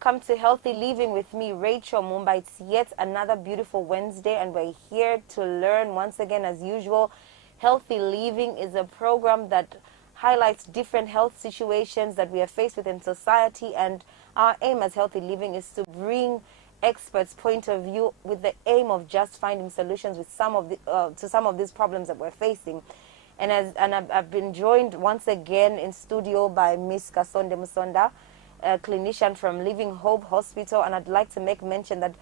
welcome to Healthy Living with me, Rachel Mumba. It's yet another beautiful Wednesday, and we're here to learn once again, as usual. Healthy Living is a program that highlights different health situations that we are faced with in society, and our aim as Healthy Living is to bring experts' point of view with the aim of just finding solutions with to some of these problems that we're facing. And I've been joined once again in studio by Miss Kasonde Musonda, a clinician from Living Hope Hospital, and I'd like to make mention that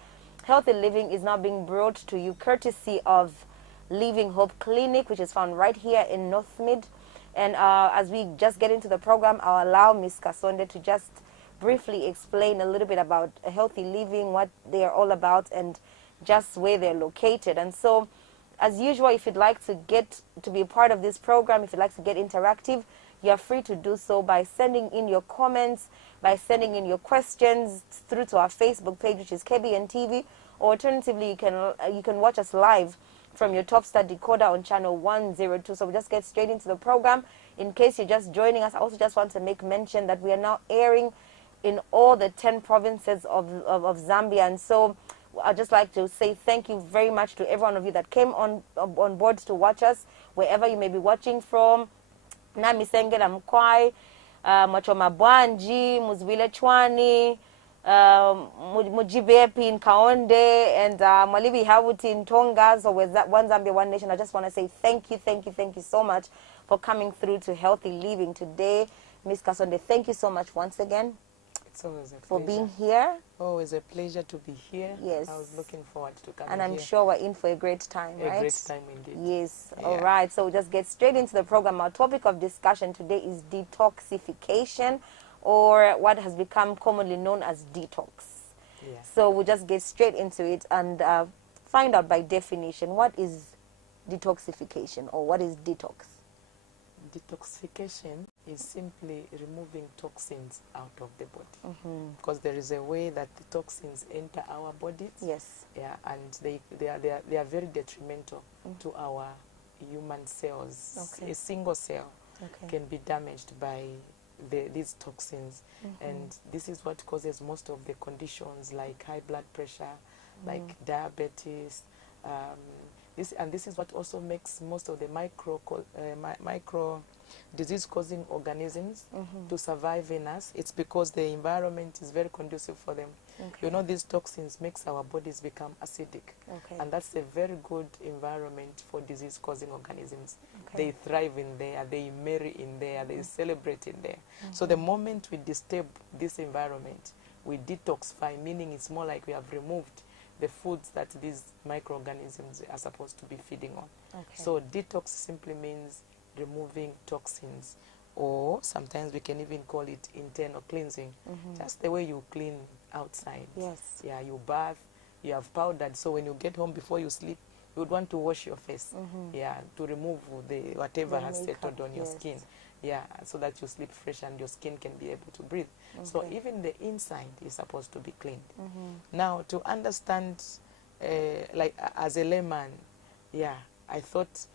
Healthy Living is now being brought to you courtesy of Living Hope Clinic, which is found right here in North Mid. And as we just get into the program, I'll allow Miss Kasonde to just briefly explain a little bit about Healthy Living, what they are all about, and just where they're located. And so, as usual, if you'd like to get to be a part of this program, if you'd like to get interactive, you're free to do so by sending in your comments, by sending in your questions through to our Facebook page, which is KBN TV, or alternatively, you can watch us live from your Topstar decoder on channel 102. So we'll just get straight into the program. In case you're just joining us, I also just want to make mention that we are now airing in all the 10 provinces of Zambia. And so I'd just like to say thank you very much to every one of you that came on board to watch us, wherever you may be watching from. Nami Sengela Mkwai, Machoma Bwanji, Muzwile Chwani, Mujibepi in Kaonde, and Malibi Hawuti in Tonga. So with that, One Zambia, One Nation, I just want to say thank you so much for coming through to Healthy Living today. Miss Kasonde, thank you so much once again. It's always a pleasure. For being here. Always a pleasure to be here. Yes. I was looking forward to coming And I'm here. sure we're in for a great time, right? A great time indeed. Yes. Yeah. All right. So we'll just get straight into the program. Our topic of discussion today is detoxification, or what has become commonly known as detox. Yeah. So we'll just get straight into it and find out by definition, what is detoxification, or what is detox? Detoxification is simply removing toxins out of the body. Because there is a way that the toxins enter our bodies. Yes. Yeah, and they are very detrimental to our human cells. Okay. A single cell Okay. can be damaged by these toxins, and this is what causes most of the conditions like high blood pressure, like diabetes. This is what also makes most of the micro disease-causing organisms to survive in us. It's because the environment is very conducive for them. Okay. You know, these toxins makes our bodies become acidic, Okay. and that's a very good environment for disease-causing organisms. Okay. They thrive in there, they marry in there, they celebrate in there. So the moment we disturb this environment, we detoxify, meaning it's more like we have removed the foods that these microorganisms are supposed to be feeding on. Okay. So detox simply means removing toxins, or sometimes we can even call it internal cleansing. Just the way you clean outside. Yes. Yeah, you bath, you have powdered, so when you get home before you sleep, you would want to wash your face. Yeah, to remove whatever The has makeup, settled on your yes. skin. Yeah, so that you sleep fresh and your skin can be able to breathe. So Okay. even the inside is supposed to be cleaned. Now, to understand, like as a layman, yeah, I thought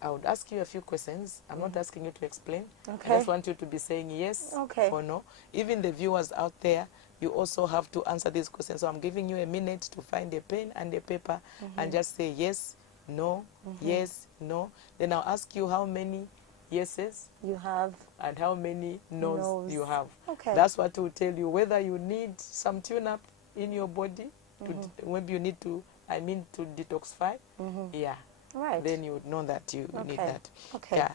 I would ask you a few questions. I'm not asking you to explain. Okay. I just want you to be saying yes Okay. or no. Even the viewers out there, you also have to answer these questions. So I'm giving you a minute to find a pen and a paper and just say yes, no, yes, no. Then I'll ask you how many yeses You have. and how many no's you have. Okay. That's what will tell you whether you need some tune-up in your body, maybe you need to detoxify. Yeah. Right. Then you would know that you need Okay. that. Okay. Yeah.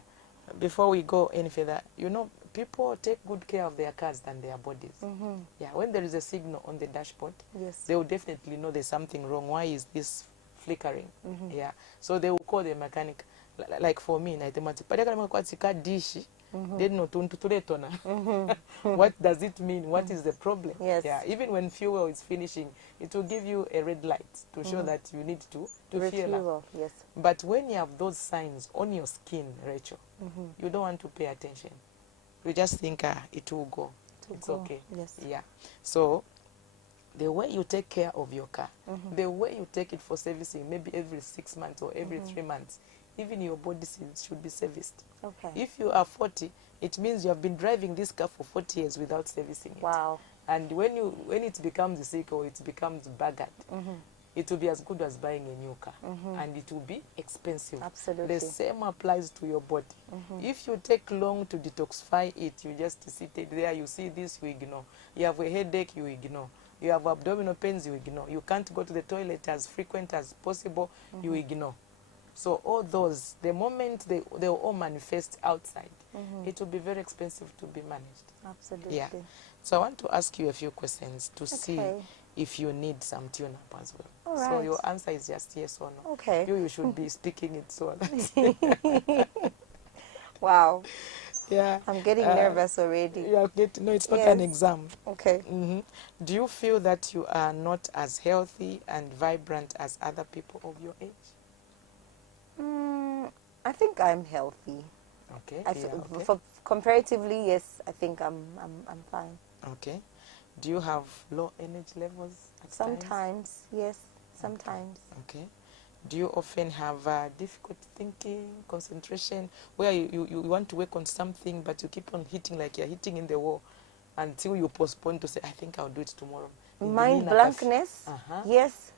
Before we go any further, you know, people take good care of their cars than their bodies. Yeah. When there is a signal on the dashboard, Yes. they will definitely know there's something wrong. Why is this flickering? Yeah. So they will call the mechanic. Like for me, what does it mean? What is the problem? Yes. Yeah. Even when fuel is finishing, it will give you a red light to show that you need to fuel up. Refuel. Yes. But when you have those signs on your skin, Rachel, you don't want to pay attention. You just think, it will go. It's go. okay. Yes. Yeah. So the way you take care of your car, the way you take it for servicing, maybe every 6 months or every 3 months, even your body should be serviced. Okay. If you are 40, it means you have been driving this car for 40 years without servicing it. Wow. And when it becomes sick or it becomes bagged, it will be as good as buying a new car, and it will be expensive. Absolutely. The same applies to your body. If you take long to detoxify it, you just sit it there, you see this, you ignore. You have a headache, you ignore. You have abdominal pains, you ignore. You can't go to the toilet as frequent as possible, you ignore. So all those, the moment they will all manifest outside, it will be very expensive to be managed. Absolutely. Yeah. So I want to ask you a few questions to see Okay. if you need some tune-up as well. All So right. your answer is just yes or no. Okay. You should be speaking it so that Wow. yeah. I'm getting nervous already. No, it's not Yes. an exam. Okay. Do you feel that you are not as healthy and vibrant as other people of your age? I think I'm healthy. Okay. Comparatively, yes, I think I'm fine. Okay. Do you have low energy levels at times? Sometimes, yes, sometimes. Okay. Do you often have difficult thinking, concentration, where you want to work on something, but you keep on hitting like you're hitting in the wall until you postpone to say, I think I'll do it tomorrow? Mind blankness, yes,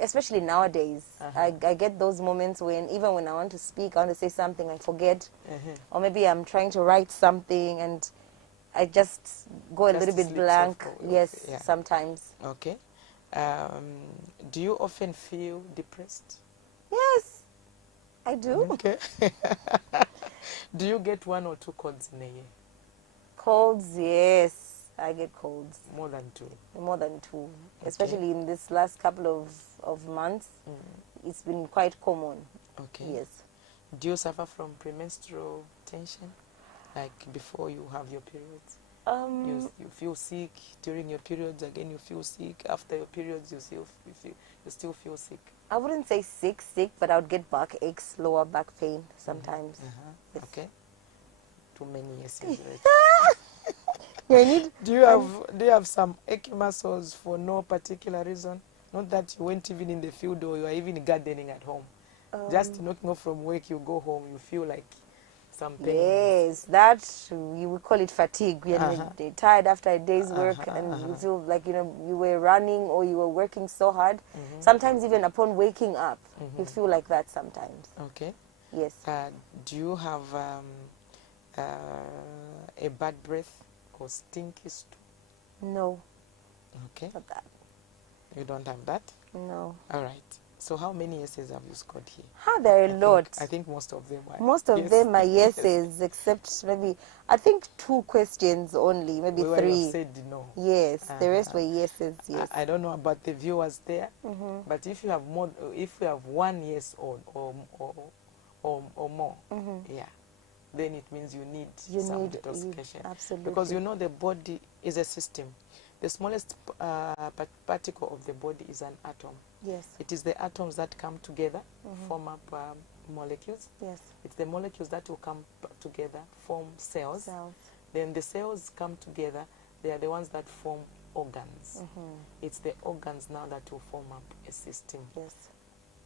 especially nowadays. I get those moments when, even when I want to speak, I want to say something, I forget. Or maybe I'm trying to write something and I just go a little bit blank. Yes, sometimes. Okay. Do you often feel depressed? Yes, I do. Okay. Do you get 1 or 2 colds in a year? Colds, yes. I get colds. More than 2? More than 2. Especially in this last couple of months. It's been quite common. Okay. Yes. Do you suffer from premenstrual tension? Like before you have your periods? You feel sick during your periods, again you feel sick. After your periods, you still feel sick. I wouldn't say sick, but I would get back aches, lower back pain sometimes. Yes. Okay. Too many yeses, right? Do you have some achy muscles for no particular reason? Not that you went even in the field or you are even gardening at home. Just knocking off from work, you go home, you feel like something. Yes, that you would call it fatigue. You're tired after a day's work and you feel like you were running or you were working so hard. Sometimes even upon waking up, you feel like that sometimes. Okay. Yes. Do you have a bad breath or stinky stool? No. Okay. Not that. You don't have that? No. All right. So how many yeses have you scored here? There are a lot. I think most of them are. Most of them are yeses, except maybe, I think 2 questions only, maybe 3. You said no. Yes, the rest were yeses, yes. I don't know about the viewers there, but if you have more, if you have 1 yes or more, yeah, then it means you need some detoxification. Absolutely. Because the body is a system. The smallest particle of the body is an atom. Yes. It is the atoms that come together, form up molecules. Yes. It's the molecules that will come together, form cells. Then the cells come together. They are the ones that form organs. It's the organs now that will form up a system. Yes.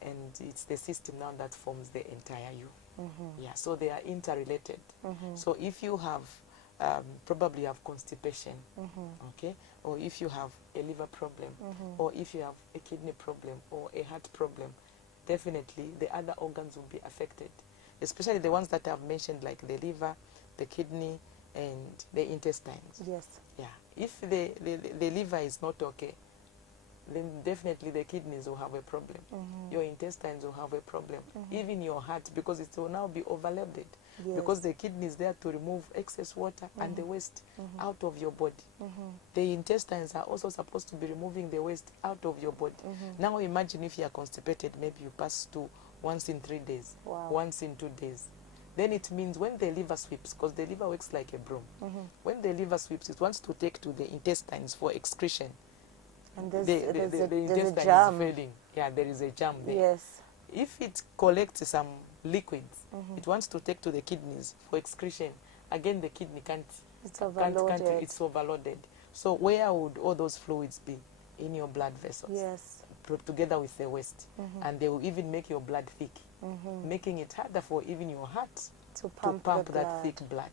And it's the system now that forms the entire you. Yeah, so they are interrelated. So if you have probably have constipation, okay, or if you have a liver problem, or if you have a kidney problem or a heart problem, definitely the other organs will be affected, especially the ones that I've mentioned, like the liver, the kidney, and the intestines. Yes. Yeah. If the liver is not okay, then definitely the kidneys will have a problem. Your intestines will have a problem. Even your heart, because it will now be overloaded. Yes. Because the kidney is there to remove excess water and the waste out of your body. The intestines are also supposed to be removing the waste out of your body. Now imagine if you are constipated, maybe you pass to once in 3 days, once in 2 days. Then it means when the liver sweeps, because the liver works like a broom, when the liver sweeps, it wants to take to the intestines for excretion. And the intestine is failing. Yeah, there is a jam there. Yes. If it collects some liquids, it wants to take to the kidneys for excretion. Again, the kidney can't. It's overloaded. So where would all those fluids be? In your blood vessels. Yes. Together with the waste. And they will even make your blood thick, making it harder for even your heart to pump that blood. thick blood.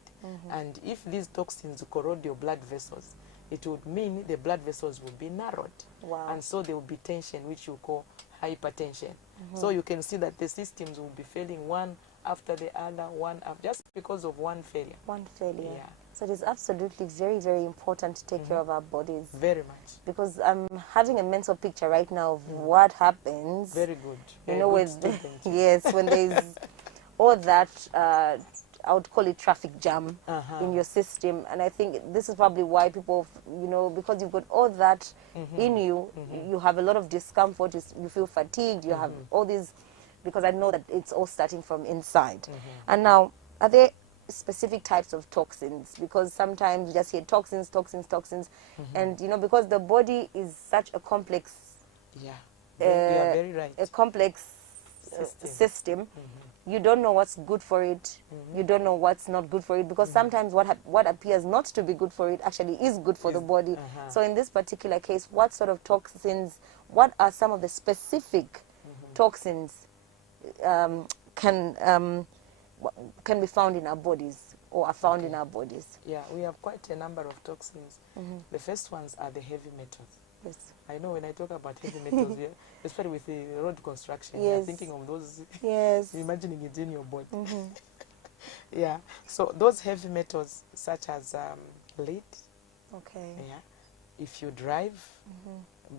And if these toxins corrode your blood vessels, it would mean the blood vessels will be narrowed. Wow. And so there will be tension, which you call hypertension. So you can see that the systems will be failing one after the other, just because of one failure. One failure. Yeah. So it is absolutely very, very important to take care of our bodies. Very much. Because I'm having a mental picture right now of what happens. Very good. You know, good with student. yes, when there's all that, I would call it traffic jam in your system. And I think this is probably why people, you know, because you've got all that in you, you have a lot of discomfort, you feel fatigued, you have all these, because I know that it's all starting from inside. And now, are there specific types of toxins? Because sometimes you just hear toxins, and, you know, because the body is such a complex, Yeah. You are very right. a complex system. You don't know what's good for it. You don't know what's not good for it, because sometimes what appears not to be good for it actually is good for the body. So in this particular case, what sort of toxins, what are some of the specific toxins can be found in our bodies, or are found in our bodies? Yeah, we have quite a number of toxins. The first ones are the heavy metals. Yes. I know when I talk about heavy metals, especially with the road construction, Yes. you're thinking of those, Yes. imagining it in your body. Yeah, so those heavy metals such as lead, Okay. yeah, if you drive,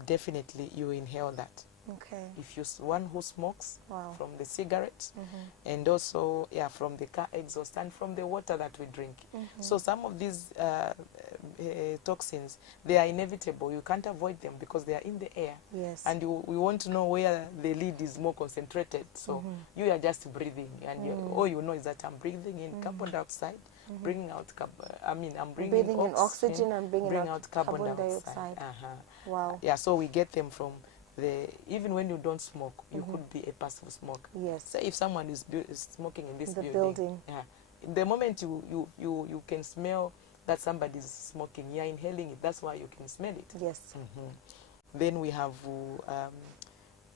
definitely you inhale that. Okay. If you're one who smokes, Wow. from the cigarettes, and also from the car exhaust and from the water that we drink. So some of these toxins, they are inevitable. You can't avoid them because they are in the air. Yes. And we want to know where the lead is more concentrated. So you are just breathing, and all you know is that I'm breathing in carbon dioxide, bringing out I'm breathing in oxygen and bringing out carbon dioxide. Wow. Yeah, so we get them from even when you don't smoke, you could be a passive smoker. Yes. Say if someone is smoking in this The building, building. yeah, the moment you can smell that somebody is smoking, you're inhaling it. That's why you can smell it. Yes. Then we have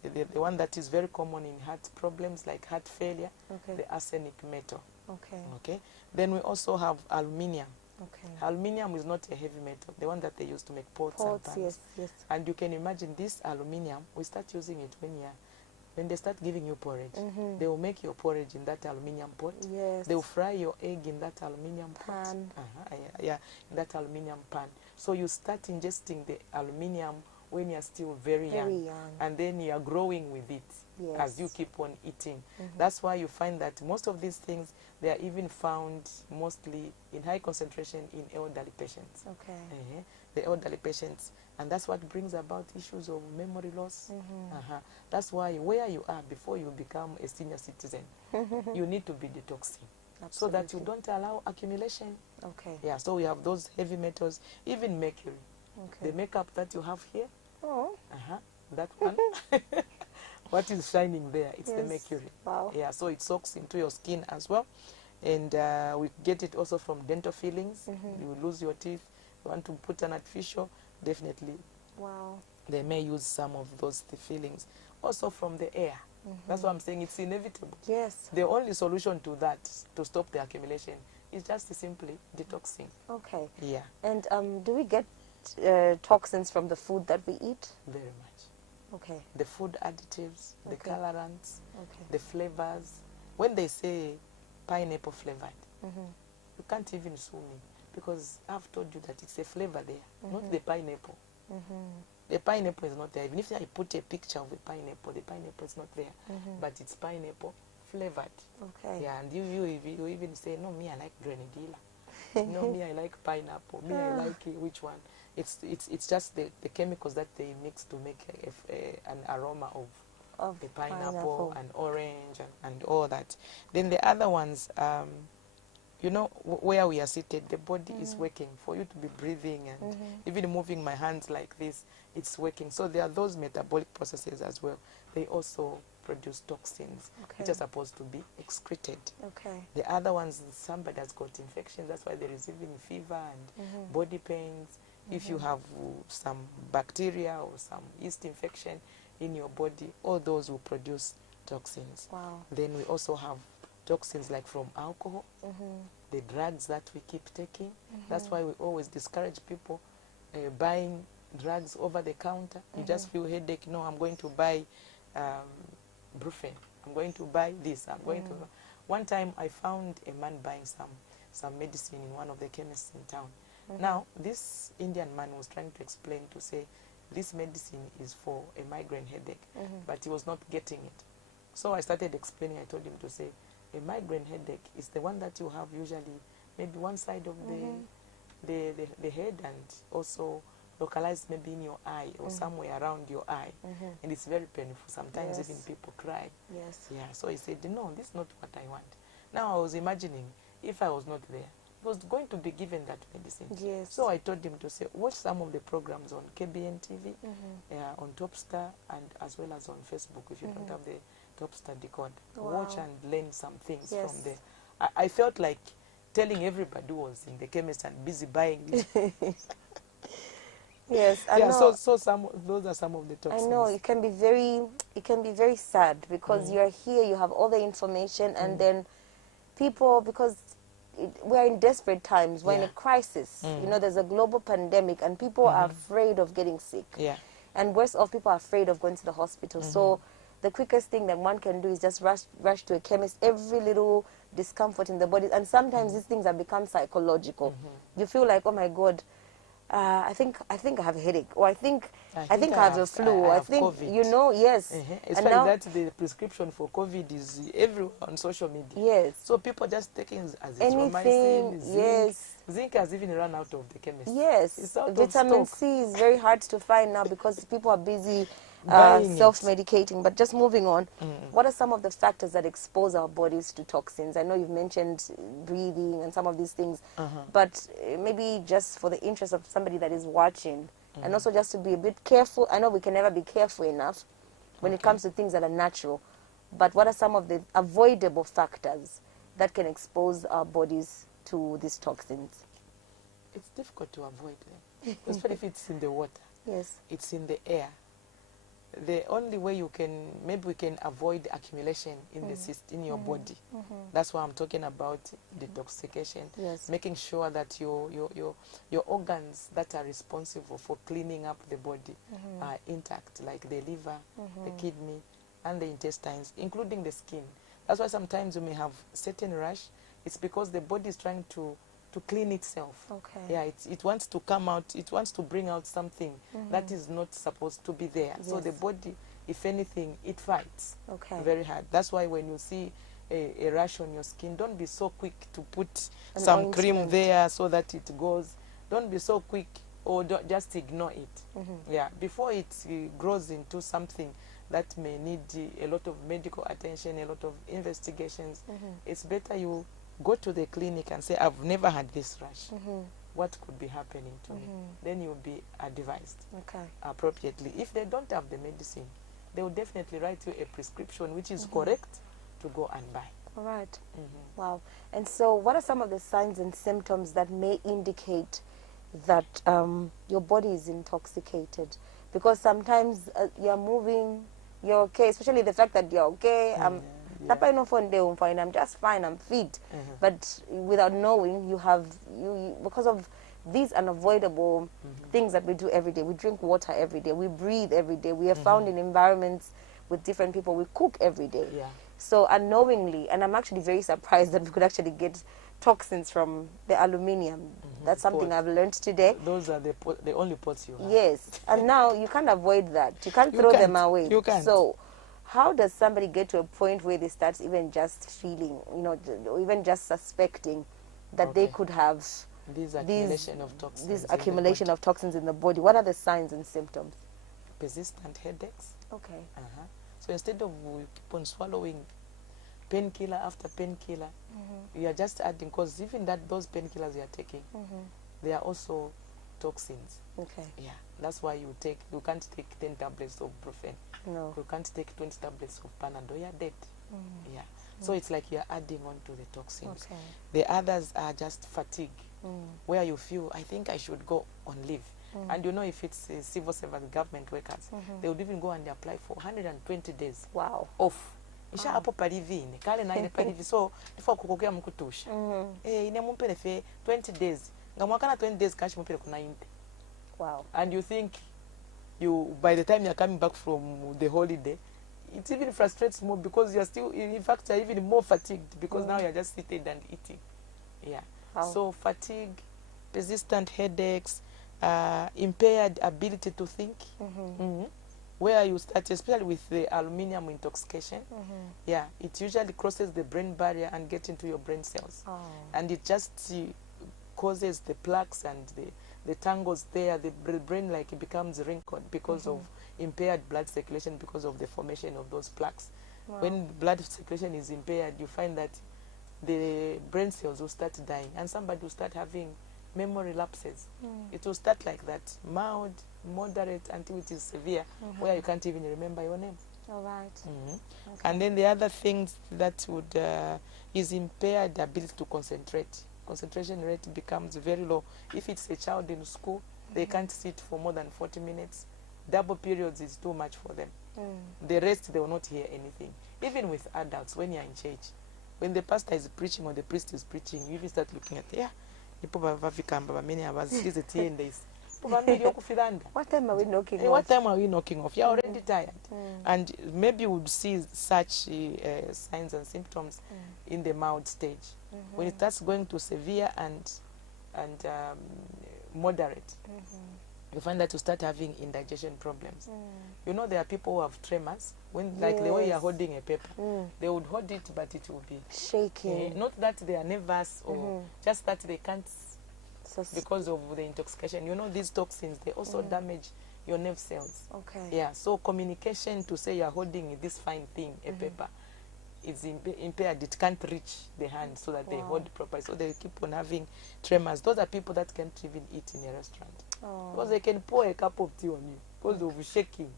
the one that is very common in heart problems, like heart failure, Okay. the arsenic metal. Okay. Okay. Then we also have aluminium. Okay. Aluminium is not a heavy metal, the one that they use to make pots and Pots. pans. Yes. Yes. And you can imagine this aluminium, we start using it when they start giving you porridge. They will make your porridge in that aluminium pot. Yes. They will fry your egg in that aluminium Pan. pot. Yeah, in that aluminium pan. So you start ingesting the aluminium when you're still very young. And then you are growing with it as you keep on eating. That's why you find that most of these things, they are even found mostly in high concentration in elderly patients. Okay. The elderly patients. And that's what brings about issues of memory loss. That's why where you are before you become a senior citizen, you need to be detoxing. So that you don't allow accumulation. Okay. Yeah, so we have those heavy metals, even mercury. Okay. The makeup that you have here, Oh. that one, what is shining there, it's the Yes. mercury. Wow. Yeah, so it soaks into your skin as well. And we get it also from dental fillings. You lose your teeth, you want to put an artificial, definitely Wow. they may use some of those fillings. Also from the air. That's why I'm saying it's inevitable. Yes. The only solution to that, to stop the accumulation, is just simply detoxing. Okay. Yeah, And do we get toxins from the food that we eat? very much. Okay. The food additives, the Okay. colorants, Okay. the flavors. When they say pineapple flavored, you can't even sue me, because I've told you that it's a flavor there, not the pineapple. The pineapple is not there. Even if I put a picture of a pineapple, the pineapple is not there, but it's pineapple flavored. Okay. Yeah, and you even say, no, me, I like grenadilla. No, me, I like pineapple. Me, I like which one? It's just the chemicals that they mix to make an aroma of the pineapple and orange and all that. Then the other ones, you know, where we are seated, the body is working for you to be breathing, and even moving my hands like this, it's working. So there are those metabolic processes as well. They also produce toxins, which are supposed to be excreted. Okay. The other ones, somebody has got infection, that's why there is even fever and body pains. If you have some bacteria or some yeast infection in your body, all those will produce toxins. Wow. Then we also have toxins like from alcohol, the drugs that we keep taking. That's why we always discourage people buying drugs over the counter. You just feel headache. No, I'm going to buy Brufen. I'm going to buy this. I'm going to. One time I found a man buying some medicine in one of the chemists in town. Now, this Indian man was trying to explain to say, this medicine is for a migraine headache, but he was not getting it. So I started explaining. I told him to say, a migraine headache is the one that you have usually maybe one side of the head, and also localized maybe in your eye or somewhere around your eye, and it's very painful. Sometimes even people cry. Yes. Yeah. So he said, no, this is not what I want. Now I was imagining if I was not there, he was going to be given that medicine. Yes. So I told him to say, watch some of the programs on KBN TV, on Topstar, and as well as on Facebook if you don't have the Topstar decoder. Wow. Watch and learn some things Yes. from there. I felt like telling everybody who was in the chemist and busy buying this. Yes, I Yeah, know. so those are some of the I toxins. know it can be very sad because you're here, you have all the information, and then people, because we're in desperate times, we're in a crisis. You know, there's a global pandemic, and people are afraid of getting sick. Yeah. And worse off, people are afraid of going to the hospital. So the quickest thing that one can do is just rush to a chemist. Every little discomfort in the body, and sometimes these things have become psychological. You feel like, oh my God, I think I have a headache, or I think I have a flu. I think COVID. you know, yes. It's And like now, that the prescription for COVID is everywhere on social media. yes, So people just taking as anything, azithromycin, zinc. yes. Zinc has even run out of the chemist. Yes, It's out of vitamin stock. C is very hard to find now because people are busy Buying it. self-medicating. But just moving on, what are some of the factors that expose our bodies to toxins? I know you've mentioned breathing and some of these things, but maybe just for the interest of somebody that is watching, and also just to be a bit careful. I know we can never be careful enough when it comes to things that are natural, but what are some of the avoidable factors that can expose our bodies to these toxins? It's difficult to avoid them, especially if it's in the water. Yes. It's in the air. The only way you can, maybe we can avoid accumulation in the system, in your body. That's why I'm talking about detoxification. Yes. Making sure that your organs that are responsible for cleaning up the body are intact, like the liver, the kidney, and the intestines, including the skin. That's why sometimes you may have certain rash. It's because the body is trying to clean itself. Okay. Yeah, it wants to come out, it wants to bring out something that is not supposed to be there. So the Yes. body, if anything, it fights Okay. very hard. That's why when you see a rash on your skin, don't be so quick to put An some cream ointment. there so that it goes. Don't be so quick, or just ignore it. Yeah, before it grows into something that may need a lot of medical attention, a lot of investigations, it's better you go to the clinic and say, I've never had this rash. What could be happening to me? Then you'll be advised Okay. appropriately. If they don't have the medicine, they will definitely write you a prescription which is correct to go and buy. All right. Wow. And so what are some of the signs and symptoms that may indicate that your body is intoxicated? Because sometimes you're moving, you're okay, especially the fact that you're okay. I'm just fine, I'm fit. But without knowing, you because of these unavoidable things that we do every day. We drink water every day. We breathe every day. We are found in environments with different people. We cook every day. Yeah. So unknowingly, and I'm actually very surprised that we could actually get toxins from the aluminium. That's something Pot. I've learned today. Those are the only pots you have. Yes. And now you can't avoid that. You can't You throw them can't. away. You can't. So how does somebody get to a point where they start even just feeling, or even just suspecting that they Okay. could have This accumulation of toxins. this in the accumulation body. of toxins in the body? What are the signs and symptoms? Persistent headaches. Okay. So instead of we keep on swallowing painkiller after painkiller, you are just adding, because even those painkillers you are taking, they are also toxins. Okay. Yeah, that's why you can't take 10 tablets of Brufen. No. You can't take 20 tablets of Panadol. You're dead. Yeah. So it's like you're adding on to the toxins. Okay. The others are just fatigue, where you feel, I think I should go on leave. And if it's civil servant, government workers, they would even go and apply for 120 days Wow. off Isha apo palivine. Kale na ine palivi. So, before kukokea mkutusha. Ine mumpele fe 20 days. Nga mwakana 20 days kashi mumpele kuna 90. Wow. And you think, by the time you're coming back from the holiday, it even frustrates more because you're still, in fact, you're even more fatigued because now you're just seated and eating. Yeah. Wow. So fatigue, persistent headaches, impaired ability to think, where you start, especially with the aluminium intoxication. Yeah, it usually crosses the brain barrier and gets into your brain cells. And it just causes the plaques and the tangles there. The brain like it becomes wrinkled because of impaired blood circulation, because of the formation of those plaques. When blood circulation is impaired, you find that the brain cells will start dying and somebody will start having memory lapses. It will start like that, mild, moderate, until it is severe, where you can't even remember your name. All right. Okay. And then the other things that would is impaired ability to concentrate. Concentration rate becomes very low. If it's a child in school, they can't sit for more than 40 minutes. Double periods is too much for them. The rest, they will not hear anything. Even with adults, when you're in church, when the pastor is preaching or the priest is preaching, you even start looking at, what time are we knocking off? What time are we knocking off? You're already tired. And maybe you would see such signs and symptoms in the mild stage. When it starts going to severe and moderate, you find that you start having indigestion problems. You know, there are people who have tremors. When, like the way you're holding a paper, they would hold it, but it will be shaking. Not that they are nervous or just that they can't, because of the intoxication. You know, these toxins, they also damage your nerve cells. Okay. Yeah, so communication to say you're holding this fine thing, a paper, is impaired. It can't reach the hand so that they hold properly. So they keep on having tremors. Those are people that can't even eat in a restaurant. Because they can pour a cup of tea on you because of shaking.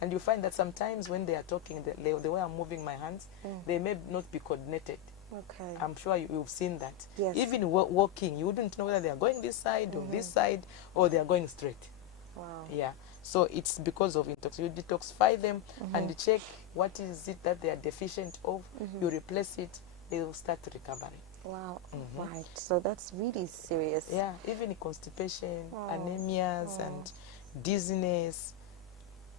And you find that sometimes when they are talking, the way I'm moving my hands, they may not be coordinated. Okay. I'm sure you've seen that. Yes. Even walking, you wouldn't know whether they are going this side or this side, or they are going straight. Wow. Yeah. So it's because of intoxication. You detoxify them and check what is it that they are deficient of. You replace it, they will start recovering. Wow. Right. So that's really serious. Yeah. Even constipation, anemias, and dizziness,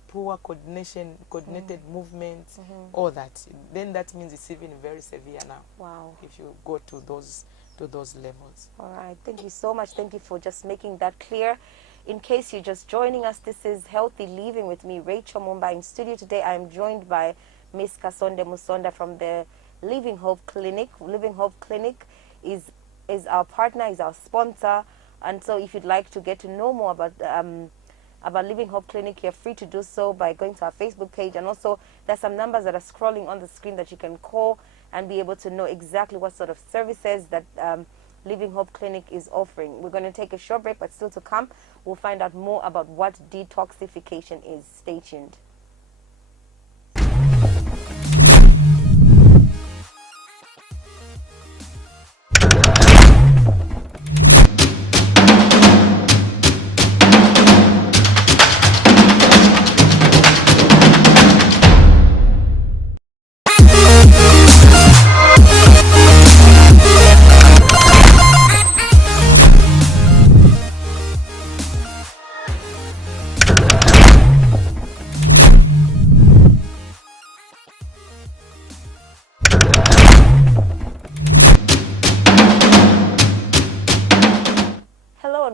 poor coordinated movements, all that. Then that means it's even very severe now. Wow. If you go to those levels. All right. Thank you so much. Thank you for just making that clear. In case you're just joining us, this is Healthy Living with me, Rachel Mumba. In studio today, I am joined by Miss Kasonde Musonda from the Living Hope Clinic. Living Hope Clinic is our partner, is our sponsor. And so if you'd like to get to know more about Living Hope Clinic, you're free to do so by going to our Facebook page. And also, there's some numbers that are scrolling on the screen that you can call and be able to know exactly what sort of services that Living Hope Clinic is offering. We're going to take a short break, but still to come, we'll find out more about what detoxification is. Stay tuned.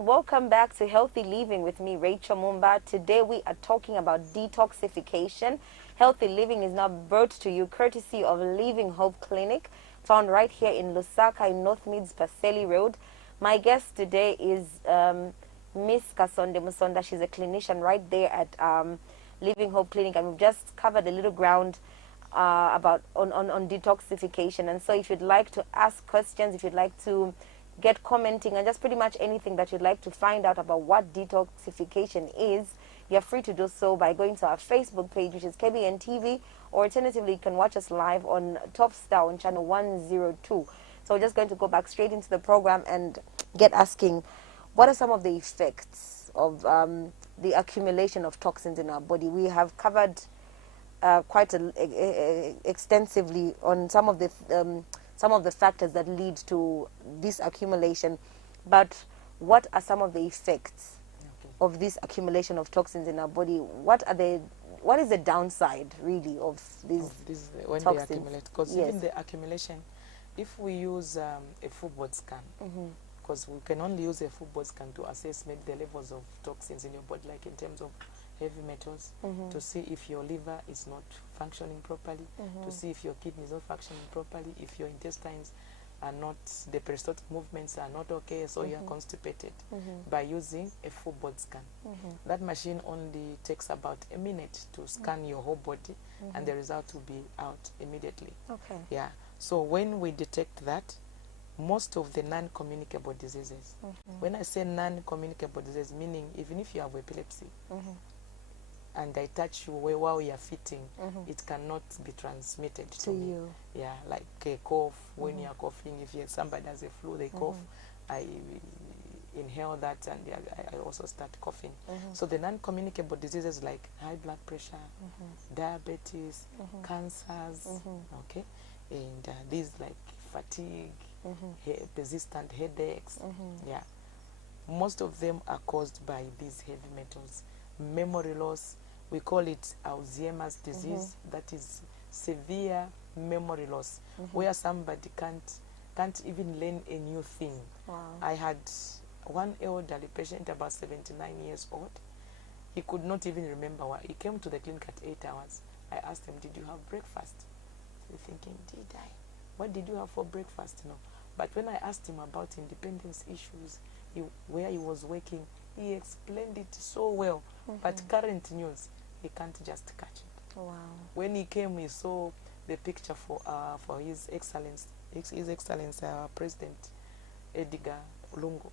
Welcome back to Healthy Living with me, Rachel Mumba. Today we are talking about detoxification. Healthy Living is now brought to you courtesy of Living Hope Clinic, found right here in Lusaka in North Meads, Paseli Road. My guest today is Miss Kasonde Musonda. She's a clinician right there at Living Hope Clinic, and we've just covered a little ground about on detoxification. And so if you'd like to ask questions, if you'd like to get commenting, and just pretty much anything that you'd like to find out about what detoxification is, you're free to do so by going to our Facebook page, which is KBN TV, or alternatively, you can watch us live on Top Star on channel 102. So we're just going to go back straight into the program and get asking, what are some of the effects of the accumulation of toxins in our body? We have covered quite extensively on some of the factors that lead to this accumulation. But what are some of the effects of this accumulation of toxins in our body? What is the downside really of these when toxins? they accumulate? Because even the accumulation, if we use a full body scan, because we can only use a full body scan to assess maybe the levels of toxins in your body, like in terms of heavy metals, to see if your liver is not functioning properly, to see if your kidney is not functioning properly, if your intestines are not, the peristaltic movements are not okay, so you are constipated, by using a full body scan. That machine only takes about a minute to scan your whole body, and the result will be out immediately. Okay. Yeah. So when we detect that, most of the non-communicable diseases, when I say non-communicable disease, meaning even if you have epilepsy, and I touch you while you are fitting, it cannot be transmitted to me. You. Yeah, like a cough, when you are coughing, if somebody has a flu, they cough, I inhale that and I also start coughing. So the non-communicable diseases like high blood pressure, diabetes, cancers, okay, and these like fatigue, persistent headaches, yeah, most of them are caused by these heavy metals. Memory loss, we call it Alzheimer's disease, that is severe memory loss, where somebody can't even learn a new thing. Wow. I had one elderly patient, about 79 years old. He could not even remember what. He came to the clinic at 8 hours. I asked him, did you have breakfast? He's thinking, did I? What did you have for breakfast? No. But when I asked him about independence issues, where he was working, he explained it so well. But current news, he can't just catch it. Wow. When he came, he saw the picture for His Excellency President Edgar Lungu.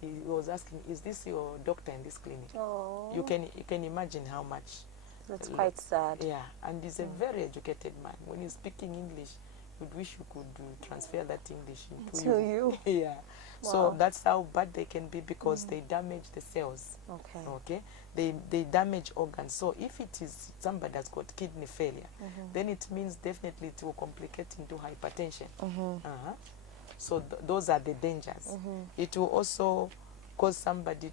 He was asking, is this your doctor in this clinic? Oh. You can imagine how much. That's quite sad. Yeah, and he's a very educated man. When he's speaking English, you'd wish you could transfer that English into you. Yeah. Wow. So that's how bad they can be, because they damage the cells. Okay. Okay. They damage organs. So if it is somebody that's got kidney failure, then it means definitely it will complicate into hypertension. So those are the dangers. It will also cause somebody,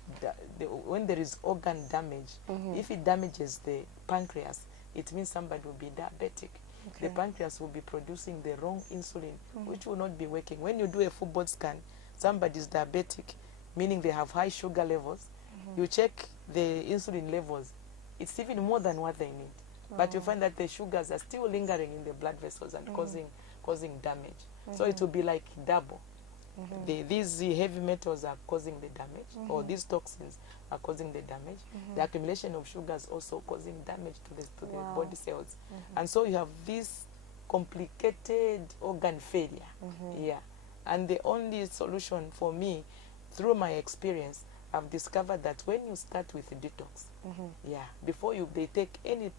when there is organ damage, if it damages the pancreas, it means somebody will be diabetic. Okay. The pancreas will be producing the wrong insulin, which will not be working. When you do a full body scan, somebody is diabetic, meaning they have high sugar levels. You check the insulin levels, it's even more than what they need. But you find that the sugars are still lingering in the blood vessels and causing damage. So it will be like double. These heavy metals are causing the damage, or these toxins are causing the damage. The accumulation of sugars also causing damage to the body cells. And so you have this complicated organ failure. Yeah. And the only solution for me, through my experience, I've discovered that when you start with detox, yeah, before they take any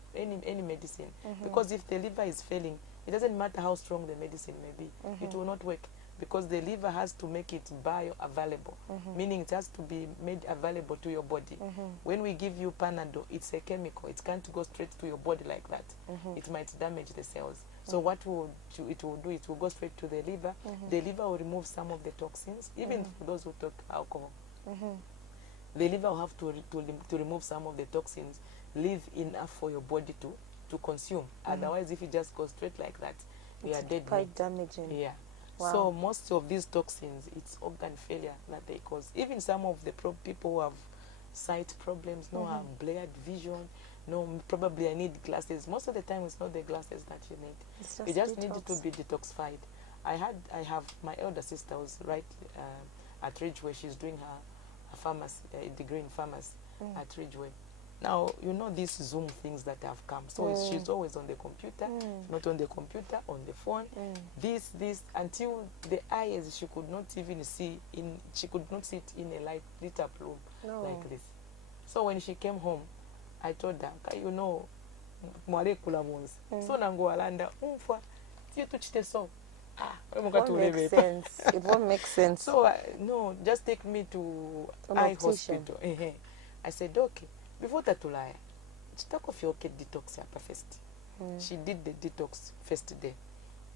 medicine, because if the liver is failing, it doesn't matter how strong the medicine may be, it will not work, because the liver has to make it bioavailable, meaning it has to be made available to your body. When we give you Panadol, it's a chemical. It can't go straight to your body like that. It might damage the cells. So what it will do, it will go straight to the liver. The liver will remove some of the toxins, even for those who take alcohol. The liver will have to remove some of the toxins, leave enough for your body to consume. Otherwise, if you just go straight like that, you are dead. Quite damaging. Yeah. Wow. So most of these toxins, it's organ failure that they cause. Even some of the people who have sight problems, have blurred vision, probably I need glasses. Most of the time, it's not the glasses that you need. You just need to be detoxified. I have my elder sister who's right at Ridgeway. She's doing her pharmacy, degree in pharmacy at Ridgeway. Now, you know these Zoom things that have come. So she's always on the computer, not on the computer, on the phone. This, until the eyes, she could not even see she could not sit in a lit up room like this. So when she came home, I told her, you know, molecular ones. So nango alanda, so. It won't make sense. It won't make sense. So, no, just take me to eye hospital. I said, okay, before that, talk of your detox first. She did the detox first day.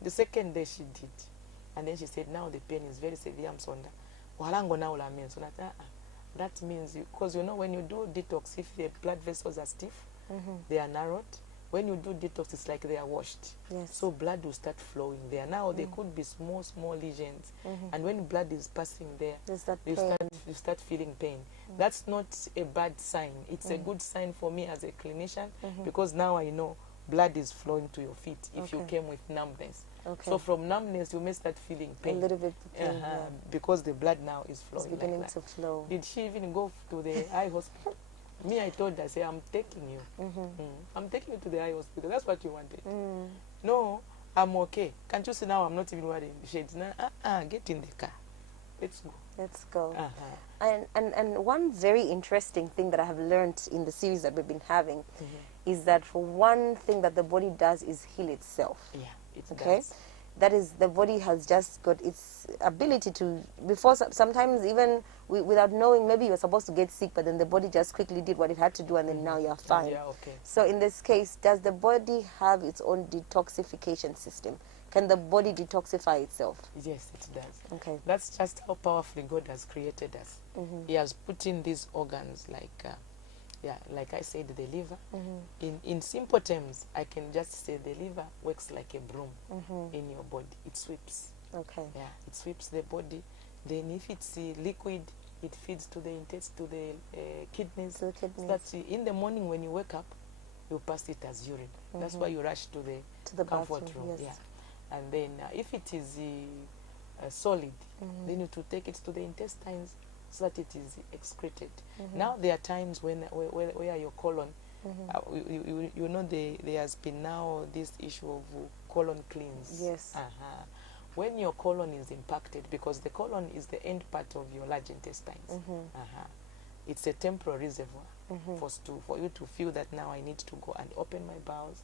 The second day she did. And then she said, now the pain is very severe, Msonda. Walango now la means. So that means, because you know when you do detox, if the blood vessels are stiff, they are narrowed. When you do detox, it's like they are washed. Yes. So blood will start flowing there. Now there could be small lesions. And when blood is passing there, you start feeling pain. That's not a bad sign. It's a good sign for me as a clinician, because now I know blood is flowing to your feet if you came with numbness. Okay. So from numbness, you may start feeling pain. A little bit pain, because the blood now is flowing. It's beginning to flow. Did she even go to the eye hospital? Me, I told her, say, I'm taking you. I'm taking you to the eye hospital. That's what you wanted. No, I'm okay. Can't you see now I'm not even wearing the shades? Now, get in the car. Let's go. Let's go. And one very interesting thing that I have learned in the series that we've been having is that for one thing that the body does is heal itself. Yeah, it does. That is, the body has just got its ability to, before sometimes even without knowing, maybe you're supposed to get sick, but then the body just quickly did what it had to do, and then now you're fine. Yeah, okay. So in this case, does the body have its own detoxification system? Can the body detoxify itself? Yes, it does. Okay. That's just how powerfully God has created us. He has put in these organs like I said, the liver. In simple terms, I can just say the liver works like a broom in your body. It sweeps. Okay. Yeah, it sweeps the body. Then if it's liquid, it feeds to the intestine, to the kidneys. So that in the morning when you wake up, you pass it as urine. That's why you rush to the comfort room. Yes. Yeah. And then if it is solid, then you to take it to the intestines, so that it is excreted. Now there are times where your colon, you know, there has been now this issue of colon cleanse. Yes. When your colon is impacted, because the colon is the end part of your large intestines, it's a temporal reservoir for you to feel that now I need to go and open my bowels,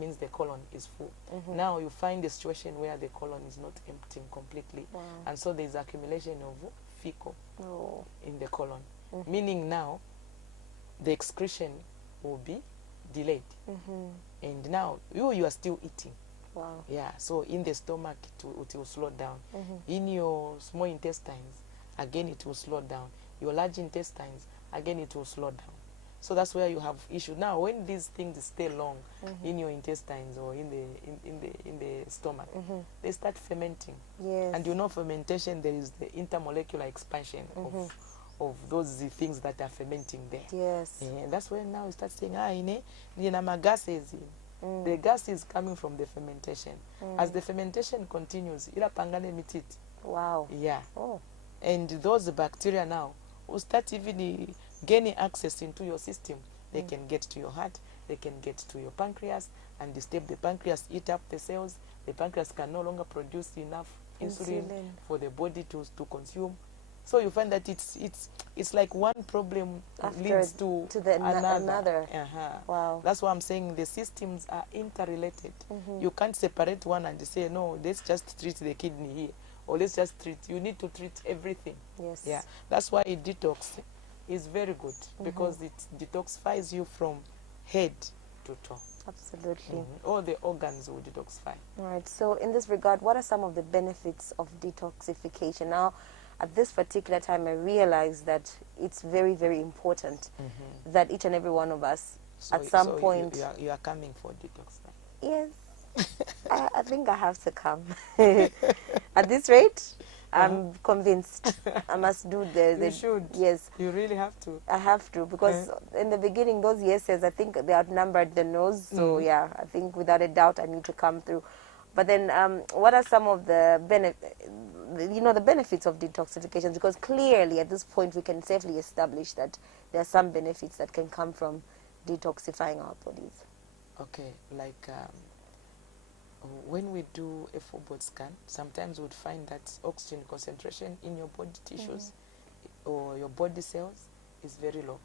means the colon is full. Now you find a situation where the colon is not emptying completely, and so there's accumulation of fecal in the colon, meaning now the excretion will be delayed, and now you are still eating. Wow. Yeah, so in the stomach it will slow down. In your small intestines, again it will slow down. Your large intestines, again it will slow down. So that's where you have issue. Now when these things stay long in your intestines or in the stomach, they start fermenting. Yes. And you know, fermentation, there is the intermolecular expansion of those things that are fermenting there. Yes. And that's when now you start saying, gases. The gas is coming from the fermentation. As the fermentation continues, wow. Yeah. Oh. And those bacteria now will start even gaining access into your system. They can get to your heart, they can get to your pancreas, and disturb the pancreas, eat up the cells. The pancreas can no longer produce enough insulin for the body to consume. So you find that it's like one problem leads to another. Wow. That's why I'm saying the systems are interrelated. You can't separate one and say, no, let's just treat the kidney here, or let's just treat. You need to treat everything. Yes. Yeah. That's why a detox is very good, because it detoxifies you from head to toe. Absolutely. All the organs will detoxify. All right. So in this regard, what are some of the benefits of detoxification? Now, at this particular time, I realize that it's very, very important that each and every one of us, at some point... You are coming for detox now? Yes. I think I have to come. At this rate, I'm convinced I must do You should. Yes. You really have to. I have to, because in the beginning, those yeses, I think they outnumbered the no's. So, yeah, I think without a doubt I need to come through. But then what are some of the benefits of detoxification? Because clearly at this point we can safely establish that there are some benefits that can come from detoxifying our bodies. Okay, like when we do a full body scan, sometimes we would find that oxygen concentration in your body tissues or your body cells is very low.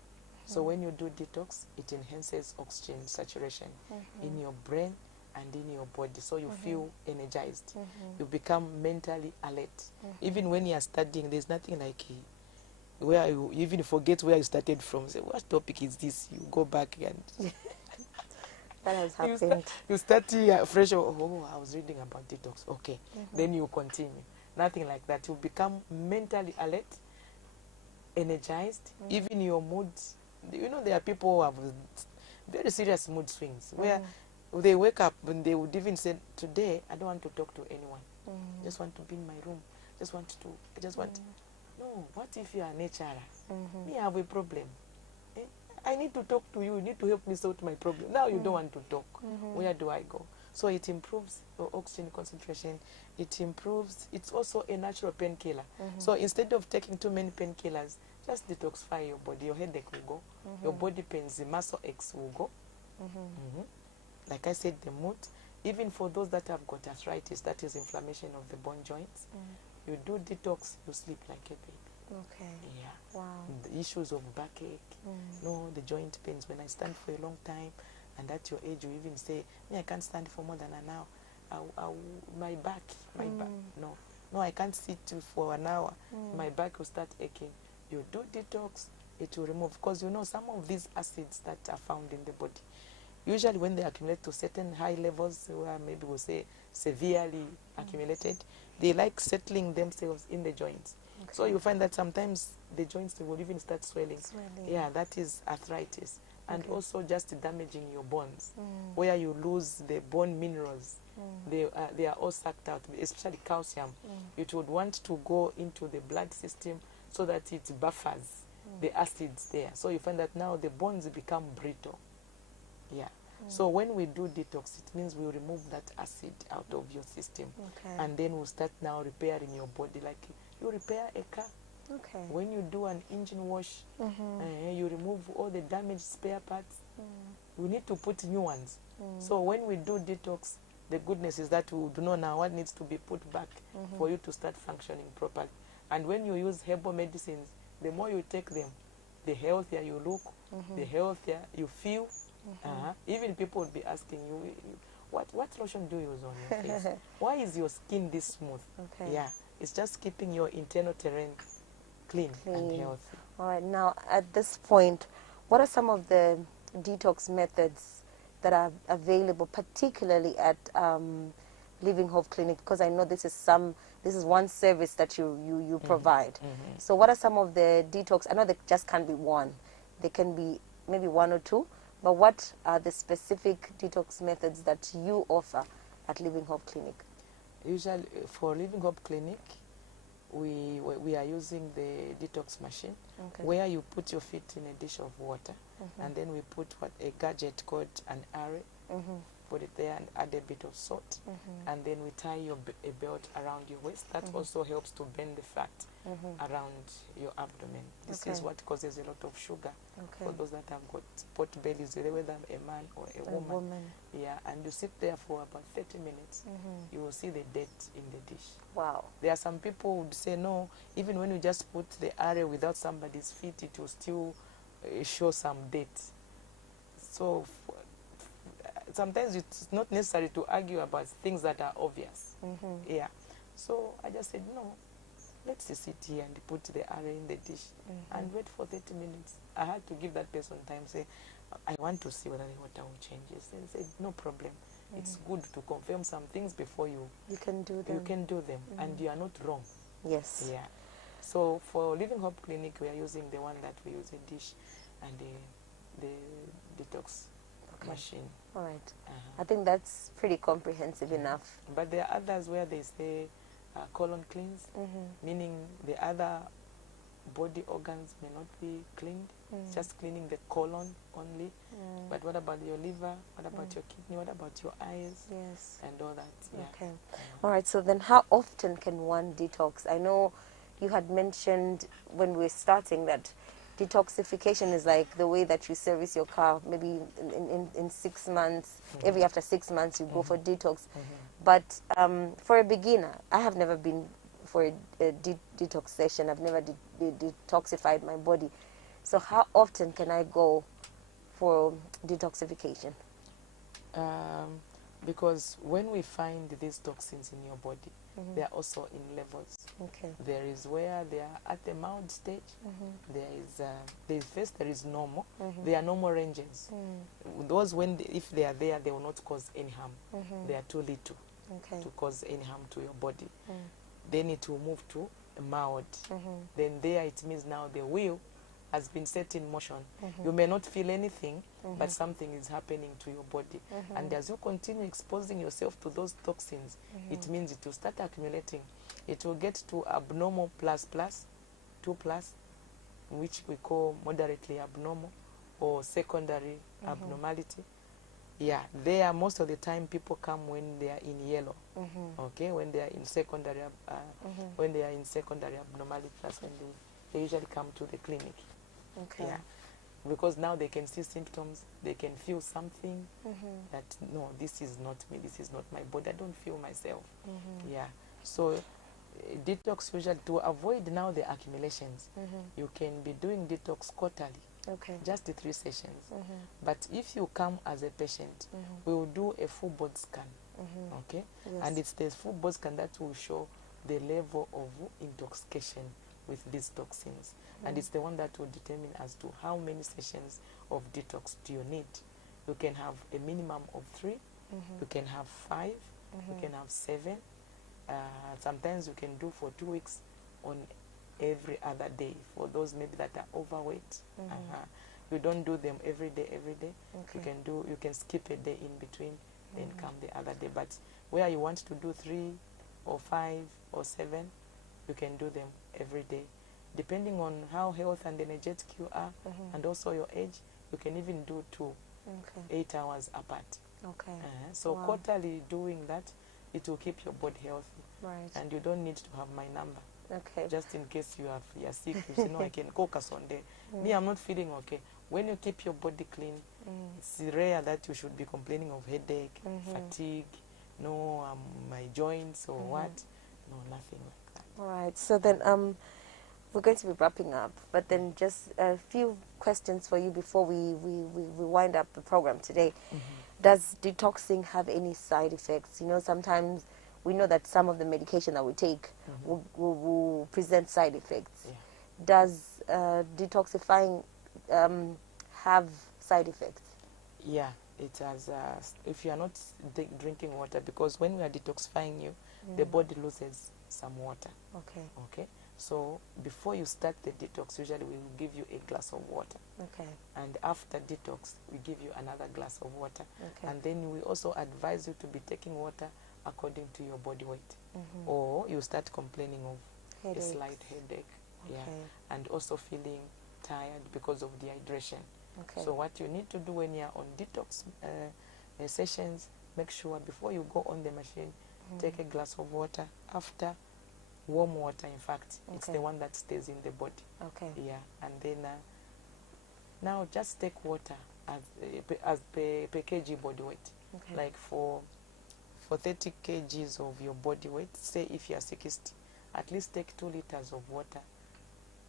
So when you do detox, it enhances oxygen saturation in your brain and in your body, so you feel energized. You become mentally alert. Even when you are studying, there's nothing like where you even forget where you started from. Say, what topic is this? You go back and That has You happened. you start fresh. Oh, I was reading about detox. Okay, then you continue. Nothing like that. You become mentally alert, energized. Even your mood. You know, there are people who have very serious mood swings where they wake up and they would even say, "Today I don't want to talk to anyone. Just want to be in my room. Just want to. I just want." No. What if you are a natural? Me, I have a problem. I need to talk to you. You need to help me sort my problem. Now you don't want to talk. Where do I go? So it improves your oxygen concentration. It improves. It's also a natural painkiller. So instead of taking too many painkillers, just detoxify your body. Your headache will go. Your body pains, the muscle aches will go. Like I said, the mood. Even for those that have got arthritis, that is inflammation of the bone joints, you do detox, you sleep like a baby. Okay. Yeah. Wow. The issues of backache, no, the joint pains. When I stand for a long time, and at your age, you even say, "Me, I can't stand for more than an hour. My back. No, I can't sit for an hour. My back will start aching." You do detox, it will remove. Because you know, some of these acids that are found in the body, usually when they accumulate to certain high levels, where maybe we'll say severely accumulated, they like settling themselves in the joints. Okay. So you find that sometimes the joints will even start swelling. Yeah, that is arthritis. And also just damaging your bones, where you lose the bone minerals. They are all sucked out, especially calcium. It would want to go into the blood system so that it buffers the acids there. So you find that now the bones become brittle. Yeah. So when we do detox, it means we remove that acid out of your system. And then we'll start now repairing your body like you repair a car. When you do an engine wash, you remove all the damaged spare parts. We need to put new ones. So when we do detox, the goodness is that we do know now what needs to be put back for you to start functioning properly. And when you use herbal medicines, the more you take them, the healthier you look, the healthier you feel. Even people would be asking you, what lotion do you use on your face? Why is your skin this smooth? Yeah, it's just keeping your internal terrain clean and healthy. All right, now at this point, what are some of the detox methods that are available, particularly at Living Hope Clinic? Because I know this is one service that you provide. So what are some of the detox? I know they just can't be one. They can be maybe one or two. But what are the specific detox methods that you offer at Living Hope Clinic? Usually for Living Hope Clinic, we are using the detox machine, where you put your feet in a dish of water, and then we put a gadget called an array, put it there and add a bit of salt, and then we tie a belt around your waist. That also helps to bend the fat around your abdomen. This is what causes a lot of sugar for those that have got pot bellies, whether a man or a woman. Yeah, and you sit there for about 30 minutes. You will see the dirt in the dish. Wow. There are some people who would say, no, even when you just put the array without somebody's feet, it will still show some dirt. So sometimes it's not necessary to argue about things that are obvious. Yeah. So I just said, no, let's just sit here and put the array in the dish and wait for 30 minutes. I had to give that person time, say, I want to see whether the water will change. And he said, no problem. It's good to confirm some things before you can do them. You can do them, and you are not wrong. Yes. Yeah. So for Living Hope Clinic, we are using the one that we use a dish and the detox machine. All right. I think that's pretty comprehensive enough. But there are others where they say colon cleanse, meaning the other body organs may not be cleaned. It's just cleaning the colon only. But what about your liver? What about your kidney? What about your eyes? Yes. And all that. Yeah. Okay. All right. So then how often can one detox? I know you had mentioned when we were starting that detoxification is like the way that you service your car. Maybe in 6 months, every after 6 months you go for detox. But for a beginner, I have never been for a detox session. I've never detoxified my body. So how often can I go for detoxification? Because when we find these toxins in your body, they are also in levels. Okay. There is where they are at the mild stage. There is first, there is normal. There are normal ranges. Those, if they are there, they will not cause any harm. They are too little to cause any harm to your body. Then it will move to mild. Then there it means now the wheel has been set in motion. You may not feel anything, but something is happening to your body. And as you continue exposing yourself to those toxins, it means it will start accumulating. It will get to abnormal plus, 2+, which we call moderately abnormal, or secondary abnormality. Yeah, there most of the time people come when they are in yellow. Okay, when they are in secondary, when they are in secondary abnormality, that's when they usually come to the clinic. Okay. Yeah, because now they can see symptoms, they can feel something that no, this is not me, this is not my body, I don't feel myself. Yeah, so detox usually, to avoid now the accumulations, you can be doing detox quarterly. Okay. Just the 3 sessions. But if you come as a patient, we will do a full body scan. Okay? Yes. And it's the full body scan that will show the level of intoxication with these toxins. And it's the one that will determine as to how many sessions of detox do you need. You can have a minimum of 3, you can have 5, you can have 7. Sometimes you can do for 2 weeks on every other day for those maybe that are overweight. You don't do them every day. Okay. You can skip a day in between, then come the other day. But where you want to do 3 or 5 or 7, you can do them every day, depending on how healthy and energetic you are, and also your age. You can even do 2, 8 hours apart. Okay. So wow. quarterly doing that, it will keep your body healthy. Right. And you don't need to have my number. Okay. Just in case you're sick, you say, no, I can call KASONDE. Me, I'm not feeling okay. When you keep your body clean, it's rare that you should be complaining of headache, fatigue, no, my joints or what. No, nothing like that. All right. So then we're going to be wrapping up, but then just a few questions for you before we wind up the program today. Does detoxing have any side effects? You know, sometimes we know that some of the medication that we take will present side effects. Yeah. Does detoxifying have side effects? Yeah, it has. If you are not drinking water, because when we are detoxifying you, the body loses some water. Okay. Okay. So before you start the detox, usually we will give you a glass of water. Okay. And after detox, we give you another glass of water. Okay. And then we also advise you to be taking water according to your body weight. Or you start complaining of Headaches. a slight headache. Okay. Yeah. And also feeling tired because of dehydration. Okay. So what you need to do when you're on detox sessions, make sure before you go on the machine, take a glass of water. After, warm water, in fact. It's the one that stays in the body. Okay. Yeah. And then now just take water as per kg body weight. Okay. Like for 30 kgs of your body weight, say if you are 60, at least take 2 liters of water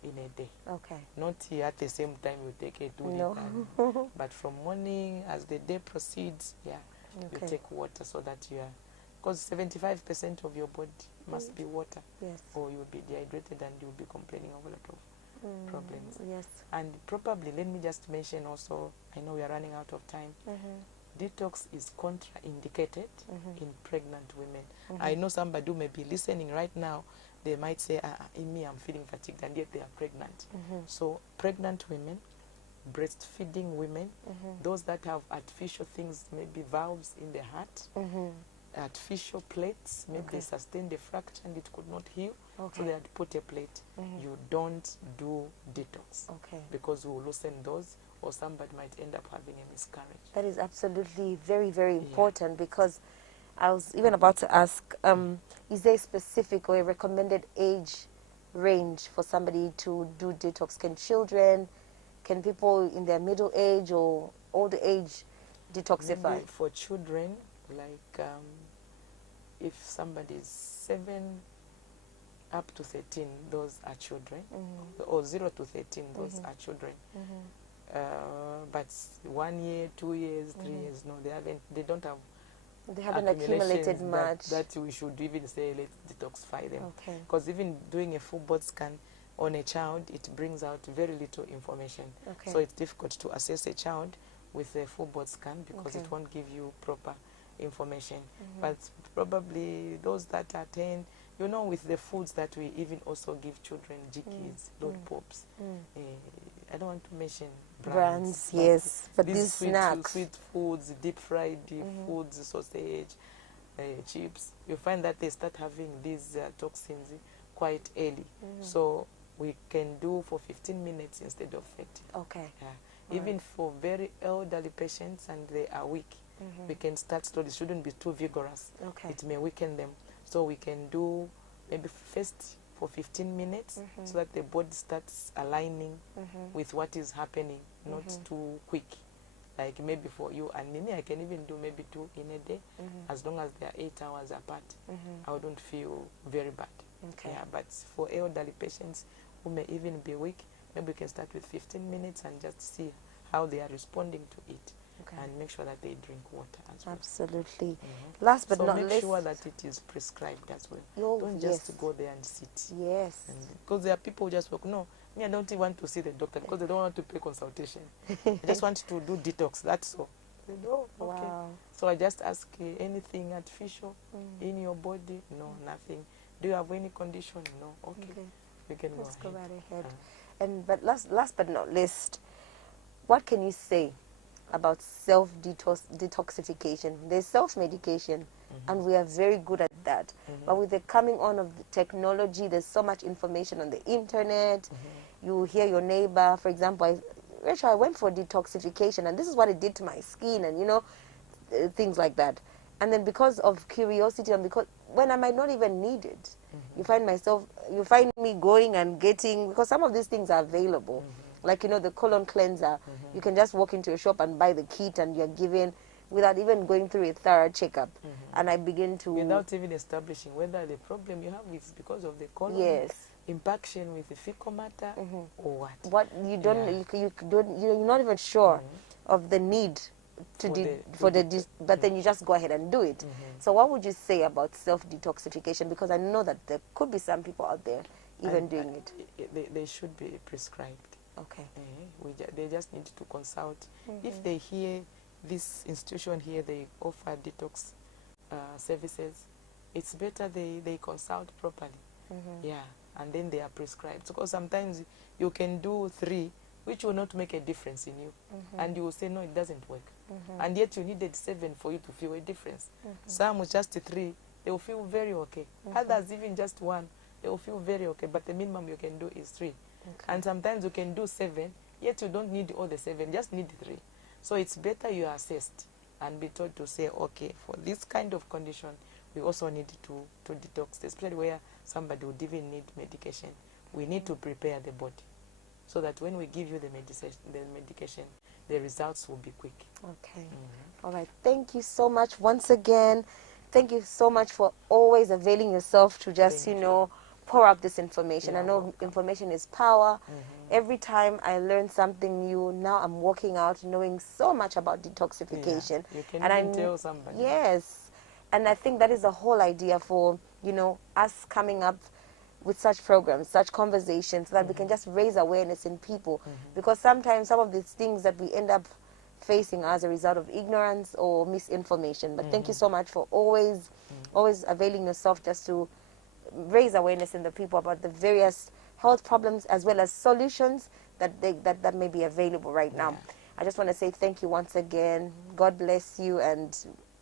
in a day. Okay. Not here at the same time you take a 2 No. liter. But from morning, as the day proceeds, you take water so that you are, because 75% of your body must be water. Yes. Or you will be dehydrated and you will be complaining of a lot of problems. Yes. And probably, let me just mention also, I know we are running out of time, detox is contraindicated in pregnant women. I know somebody who may be listening right now, they might say, in me I'm feeling fatigued, and yet they are pregnant. So pregnant women, breastfeeding women, those that have artificial things, maybe valves in the heart, artificial plates, maybe they sustained a fracture and it could not heal, so they had put a plate. You don't do detox, because you will loosen those, or somebody might end up having a miscarriage. That is absolutely very, very important, because I was even about to ask, is there a specific or a recommended age range for somebody to do detox? Can children, can people in their middle age or older age detoxify? Maybe for children, like if somebody is 7 up to 13, those are children, or 0 to 13, those are children. But 1 year, 2 years, 3 years, no, they don't have They haven't accumulated much. That we should even say let's detoxify them. Okay. Because even doing a full body scan on a child, it brings out very little information. Okay. So it's difficult to assess a child with a full body scan because Okay. it won't give you proper information. But probably those that attain, you know, with the foods that we even also give children, jikis, lollipops. I don't want to mention brands, yes, but these these snacks, sweet foods, deep fried foods, sausage, chips, you find that they start having these toxins quite early. So we can do for 15 minutes instead of 30. Okay. Even for very elderly patients and they are weak, we can start slowly. It shouldn't be too vigorous. Okay. It may weaken them. So we can do maybe first for 15 minutes so that the body starts aligning with what is happening, not too quick. Like maybe for you and me, I can even do maybe 2 in a day, as long as they are 8 hours apart. I wouldn't feel very bad. Okay. Yeah, but for elderly patients who may even be weak, maybe we can start with 15 minutes and just see how they are responding to it. Okay. And make sure that they drink water as well. Absolutely. Last but so not make least, sure that it is prescribed as well. Oh, Don't just go there and sit. Yes. Because there are people who just walk. No, me, I don't even want to see the doctor because they don't want to pay consultation. I just want to do detox. That's all. They go, okay. Wow. So I just ask anything artificial in your body? No, nothing. Do you have any condition? No. Okay. We can Let's go right ahead. ahead. But last but not least, what can you say about self-detoxification? There's self-medication, and we are very good at that. But with the coming on of the technology, there's so much information on the internet. You hear your neighbor, for example, Rachel, I went for detoxification, and this is what it did to my skin, and, you know, things like that. And then because of curiosity, and because when I might not even need it, you find me going and getting, because some of these things are available. Like, you know, the colon cleanser, you can just walk into a shop and buy the kit and you're given without even going through a thorough checkup. And I begin to... Without even establishing whether the problem you have is because of the colon, impaction with the fecal matter, or what. What you don't, you're not even sure of the need but then you just go ahead and do it. So what would you say about self-detoxification? Because I know that there could be some people out there even doing it. They should be prescribed. Okay. They just need to consult. If they hear this institution here, they offer detox services, it's better they consult properly. Yeah, and then they are prescribed. Because sometimes you can do 3, which will not make a difference in you. And you will say, no, it doesn't work. And yet you needed 7 for you to feel a difference. Some with just 3, they will feel very okay. Others even just 1, they will feel very okay. But the minimum you can do is 3. And sometimes you can do 7, yet you don't need all the 7, just need 3. So it's better you are assessed and be told to say, okay, for this kind of condition, we also need to detox, especially where somebody would even need medication. We need to prepare the body so that when we give you the medication, the results will be quick. Okay. All right. Thank you so much once again. Thank you so much for always availing yourself to just, you know, pour out this information. I know information is power. Every time I learn something new, now I'm walking out knowing so much about detoxification. You can even tell somebody. Yes. And I think that is the whole idea for, you know, us coming up with such programs, such conversations, so that we can just raise awareness in people. Because sometimes some of these things that we end up facing as a result of ignorance or misinformation. But thank you so much for always availing yourself just to raise awareness in the people about the various health problems as well as solutions that may be available right now. I just want to say thank you once again. God bless you, and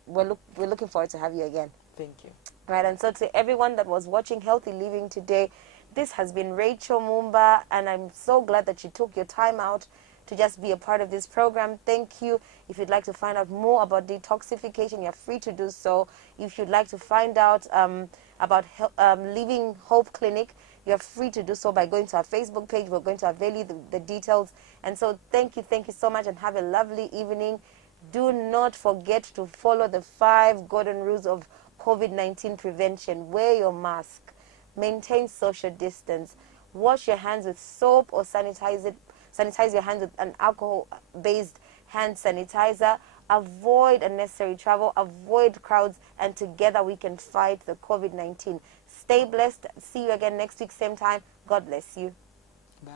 we're looking forward to have you again. Thank you. Right, and so to everyone that was watching Healthy Living today, this has been Rachel Mumba, and I'm so glad that you took your time out to just be a part of this program. Thank you. If you'd like to find out more about detoxification, you're free to do so. If you'd like to find out about Living Hope Clinic, you're free to do so by going to our Facebook page. We're going to avail you the details. And so thank you so much, and have a lovely evening. Do not forget to follow the 5 golden rules of COVID-19 prevention. Wear your mask, maintain social distance, wash your hands with soap or sanitize your hands with an alcohol-based hand sanitizer, avoid unnecessary travel, avoid crowds, and together we can fight the COVID-19. Stay blessed. See you again next week, same time. God bless you. Bye.